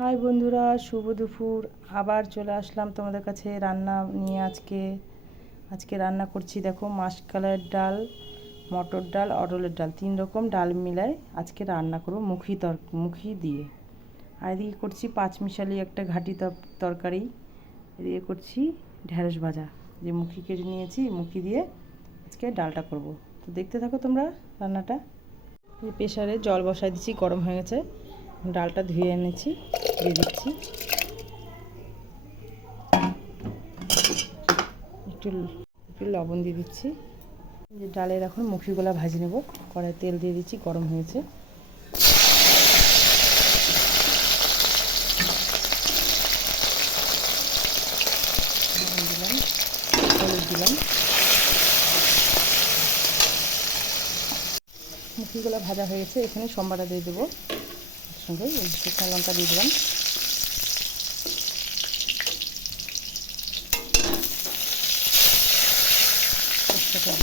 High বন্ধুরা, শুভ দুপুর। আবার চলে আসলাম তোমাদের কাছে রান্না নিয়ে আজকে। আজকে রান্না করছি দেখো মাসকালের ডাল, মটর ডাল অটলের ডাল। তিন রকম ডাল মিলায় আজকে রান্না করব মুখি তর, মুখি দিয়ে। আর এদিকে করছি পাঁচমিশালি একটা ঘাটি তর- তরকারি। এদিকে করছি ঢ্যাঁড়স ভাজা। যে মুখি কেটে নিয়েছি, মুখি দিয়ে আজকে ডালটা করব। তো দেখতে থাকো তোমরা রান্নাটা। প্রেশারে জল বসাই দিচ্ছি, গরম হয়ে গেছে। ডালটা ধুয়ে এনেছি, দিয়ে দিচ্ছি। একটু একটু লবণ দিয়ে দিচ্ছি। ডালের এখন মুখিগুলা ভাজি নেব। কড়াই তেল দিয়ে দিচ্ছি, গরম হয়েছে। দিলাম, হলুদ ভাজা হয়ে গেছে এখানে সোমবারটা দিয়ে দেবো। সঙ্গে শুকনো লঙ্কা দিয়ে দিলাম।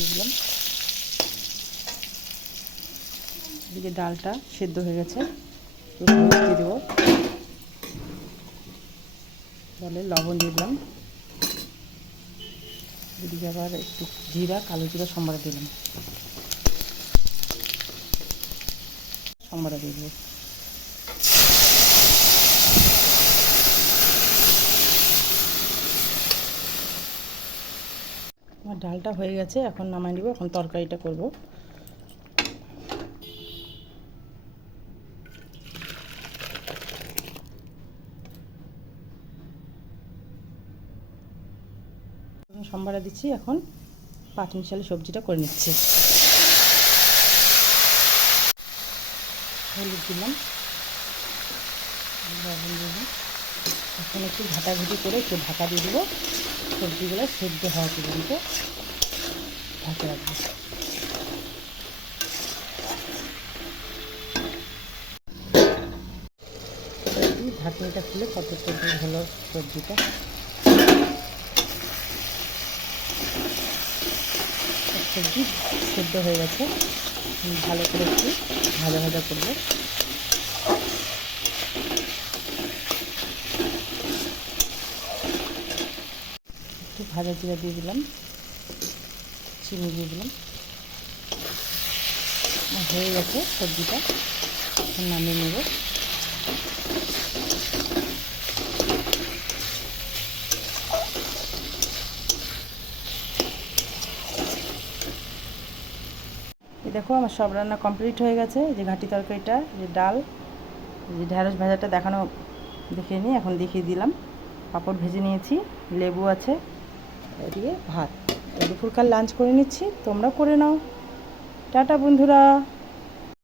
দিয়ে এদিকে ডালটা সেদ্ধ হয়ে গেছে। দিয়ে দেবো। ডালে লবণ দিয়ে দিলাম। এদিকে আবার একটু জিরা, কালো জিরা, সোমবারে দিলাম। সোমবারে দিয়ে দেবো। আমার ডালটা হয়ে গেছে, এখন নামাই নিব, এখন তরকারিটা করব। সোমবারে দিচ্ছি, এখন পাঁচ মিশালি সবজিটা করে নিচ্ছি। হলুদ দিলাম। এখন একটু ঘাটাঘুটি করে একটু ঢাকা দিয়ে দেবো। সবজিগুলো সেদ্ধ হওয়া পর্যন্ত ঢাকে রাখব। ঢাকনিটা খুলে কতটা দূর হলো সবজিটা। সবজি সেদ্ধ হয়ে গেছে। ভালো করে একটু ভাজা ভাজা করব একটু ভাজা জিরা দিয়ে দিলাম। চিনি দিয়ে দিলাম। হয়ে গেছে সবজিটা। নামিয়ে নেব। দেখো, আমার সব রান্না কমপ্লিট হয়ে গেছে। যে ঘাটি তরকারিটা যে ডাল যে ঢ্যাঁড়স ভাজাটা দেখানো দেখিয়ে নিই এখন দেখিয়ে দিলাম। পাঁপড় ভেজে নিয়েছি, লেবু আছে। এদিকে ভাত। দুপুরকার লাঞ্চ করে নিচ্ছি তোমরা করে নাও। টাটা বন্ধুরা।